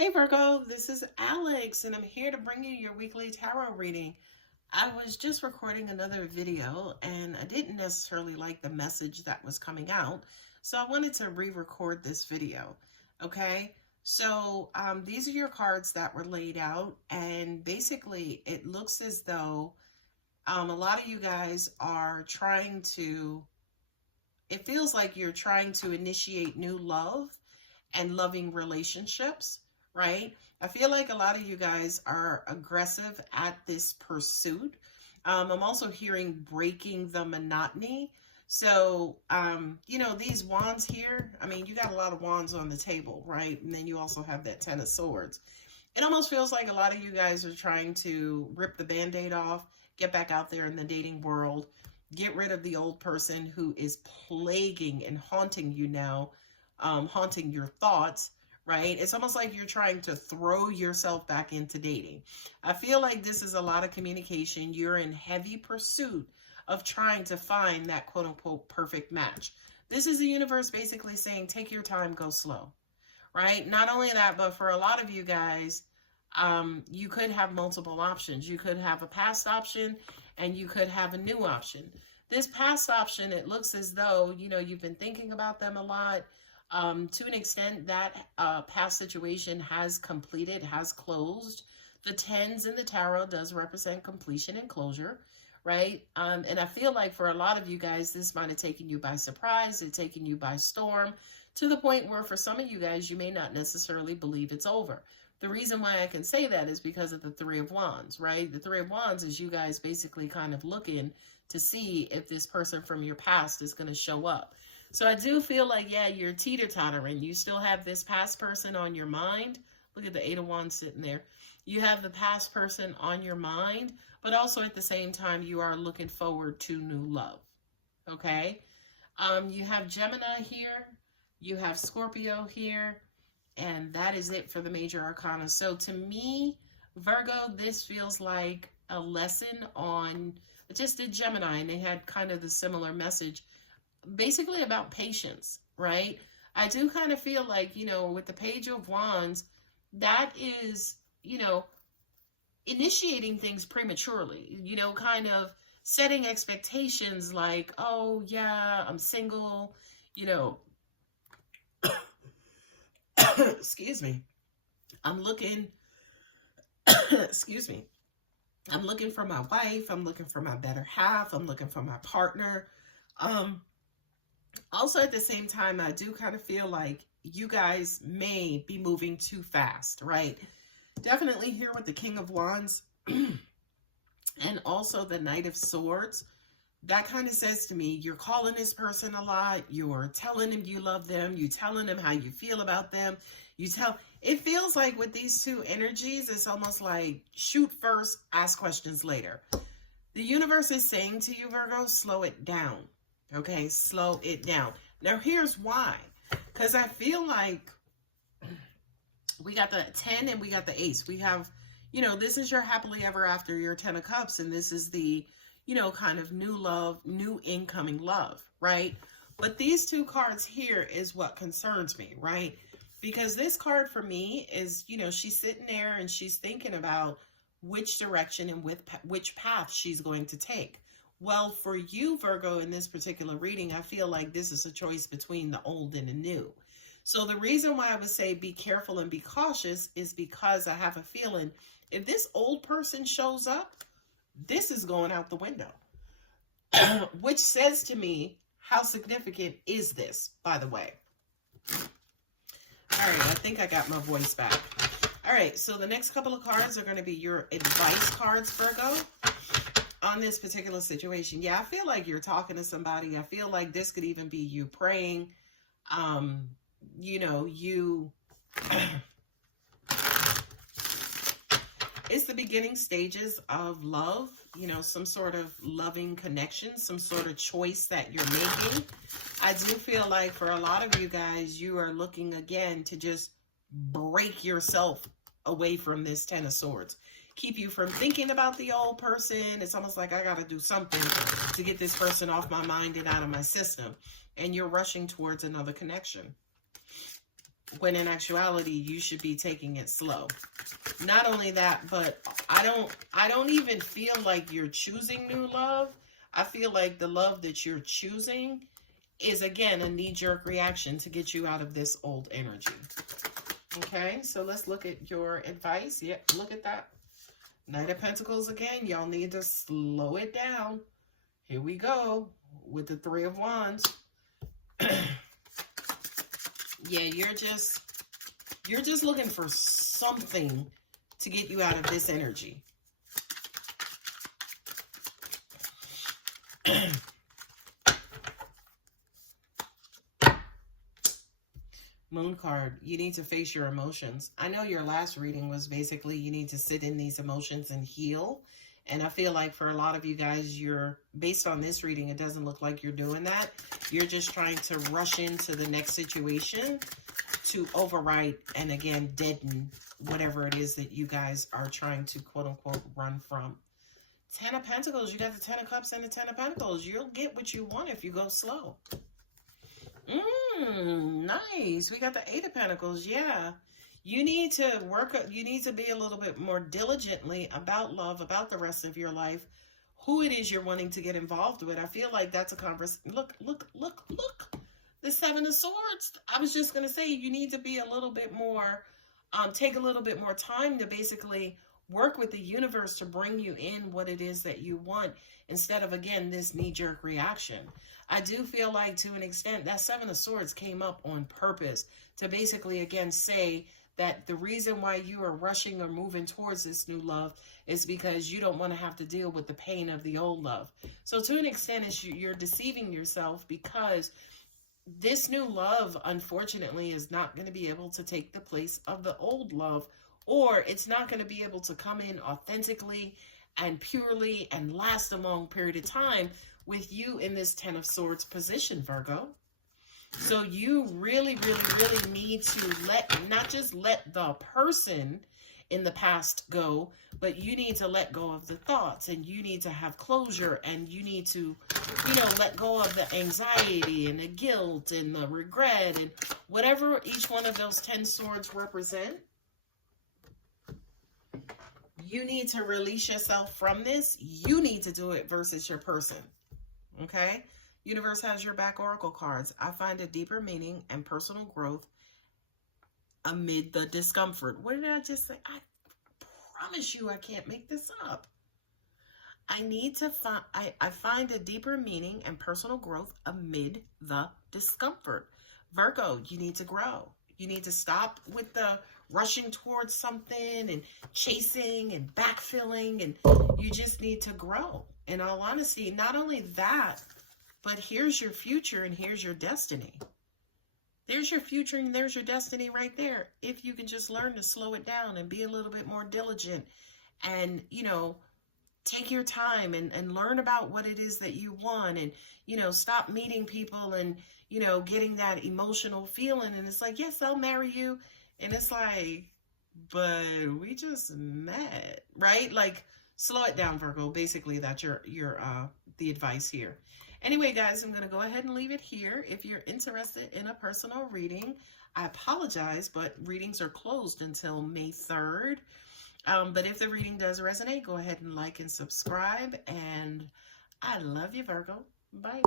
Hey Virgo, this is Alex and I'm here to bring you your weekly tarot reading. I was just recording another video and I didn't necessarily like the message that was coming out, so I wanted to re-record this video. Okay, so these are your cards that were laid out, and basically it looks as though a lot of you guys are it feels like you're trying to initiate new love and loving relationships, right? I feel like a lot of you guys are aggressive at this pursuit. I'm also hearing breaking the monotony. So, these wands here, I mean, you got a lot of wands on the table, right? And then you also have that 10 of swords. It almost feels like a lot of you guys are trying to rip the band-aid off, get back out there in the dating world, get rid of the old person who is plaguing and haunting you now, haunting your thoughts, right? It's almost like you're trying to throw yourself back into dating. I feel like this is a lot of communication. You're in heavy pursuit of trying to find that quote unquote perfect match. This is the universe basically saying, take your time, go slow, right? Not only that, but for a lot of you guys, you could have multiple options. You could have a past option and you could have a new option. This past option, it looks as though, you've been thinking about them a lot. To an extent, that past situation has completed, has closed. The tens in the tarot does represent completion and closure, right? And I feel like for a lot of you guys, this might have taken you by surprise, it's taken you by storm, to the point where for some of you guys, you may not necessarily believe it's over. The reason why I can say that is because of the Three of Wands, right? The Three of Wands is you guys basically kind of looking to see if this person from your past is going to show up. So I do feel like, yeah, you're teeter-tottering. You still have this past person on your mind. Look at the Eight of Wands sitting there. You have the past person on your mind, but also at the same time, you are looking forward to new love, okay? You have Gemini here. You have Scorpio here. And that is it for the major arcana. So to me, Virgo, this feels like a lesson on, just a Gemini, and they had kind of the similar message, basically about patience, right? I do kind of feel like, with the Page of Wands, that is, initiating things prematurely, kind of setting expectations like, oh yeah, I'm single, excuse me, I'm looking, excuse me, I'm looking for my wife, I'm looking for my better half, I'm looking for my partner. Also at the same time, I do kind of feel like you guys may be moving too fast, right? Definitely here with the King of Wands and also the Knight of Swords. That kind of says to me, you're calling this person a lot. You're telling them you love them. You're telling them how you feel about them. It feels like with these two energies, it's almost like shoot first, ask questions later. The universe is saying to you, Virgo, slow it down. Okay, slow it down. Now, here's why. Because I feel like we got the 10 and we got the ace. We have, this is your happily ever after, your 10 of cups. And this is the, kind of new love, new incoming love, right? But these two cards here is what concerns me, right? Because this card for me is, she's sitting there and she's thinking about which direction and which path she's going to take. Well, for you, Virgo, in this particular reading, I feel like this is a choice between the old and the new. So the reason why I would say be careful and be cautious is because I have a feeling if this old person shows up, this is going out the window. Which says to me, how significant is this, by the way? All right, I think I got my voice back. All right, so the next couple of cards are going to be your advice cards, Virgo, on this particular situation. Yeah, I feel like you're talking to somebody. I feel like this could even be you praying. It's the beginning stages of love, some sort of loving connection, some sort of choice that you're making. I do feel like for a lot of you guys, you are looking again to just break yourself away from this 10 of Swords. Keep you from thinking about the old person. It's almost like I got to do something to get this person off my mind and out of my system. And you're rushing towards another connection. when in actuality, you should be taking it slow. Not only that, but I don't even feel like you're choosing new love. I feel like the love that you're choosing is, again, a knee-jerk reaction to get you out of this old energy. Okay, so let's look at your advice. Yep, look at that. Knight of Pentacles again. Y'all need to slow it down. Here we go with the Three of Wands. Yeah, you're just looking for something to get you out of this energy. Moon card, you need to face your emotions. I know your last reading was basically you need to sit in these emotions and heal. And I feel like for a lot of you guys, based on this reading, it doesn't look like you're doing that. You're just trying to rush into the next situation to overwrite and, again, deaden whatever it is that you guys are trying to, quote unquote, run from. Ten of Pentacles, you got the Ten of Cups and the Ten of Pentacles. You'll get what you want if you go slow. Nice. We got the Eight of Pentacles. Yeah. You need to you need to be a little bit more diligently about love, about the rest of your life, who it is you're wanting to get involved with. I feel like that's a conversation. Look. The Seven of Swords. I was just going to say, you need to be a little bit more, take a little bit more time to basically work with the universe to bring you in what it is that you want, instead of, again, this knee-jerk reaction. I do feel like, to an extent, that Seven of Swords came up on purpose to basically, again, say that the reason why you are rushing or moving towards this new love is because you don't want to have to deal with the pain of the old love. So to an extent, you're deceiving yourself, because this new love, unfortunately, is not going to be able to take the place of the old love, or it's not going to be able to come in authentically and purely and last a long period of time with you in this Ten of Swords position, Virgo. So you really, really, really need to not just let the person in the past go, but you need to let go of the thoughts, and you need to have closure, and you need to, let go of the anxiety and the guilt and the regret and whatever each one of those 10 swords represent. You need to release yourself from this. You need to do it versus your person. Okay? Universe has your back, oracle cards. I find a deeper meaning and personal growth amid the discomfort. What did I just say? I promise you I can't make this up. I find a deeper meaning and personal growth amid the discomfort. Virgo, you need to grow. You need to stop with the rushing towards something and chasing and backfilling, and you just need to grow. In all honesty, not only that, but here's your future and here's your destiny. There's your future and there's your destiny right there. If you can just learn to slow it down and be a little bit more diligent and, take your time and learn about what it is that you want, and, stop meeting people and, getting that emotional feeling. And it's like, yes, I'll marry you. And it's like, but we just met, right? Like, slow it down, Virgo. Basically, that's the advice here. Anyway, guys, I'm going to go ahead and leave it here. If you're interested in a personal reading, I apologize, but readings are closed until May 3rd. But if the reading does resonate, go ahead and like and subscribe. And I love you, Virgo. Bye.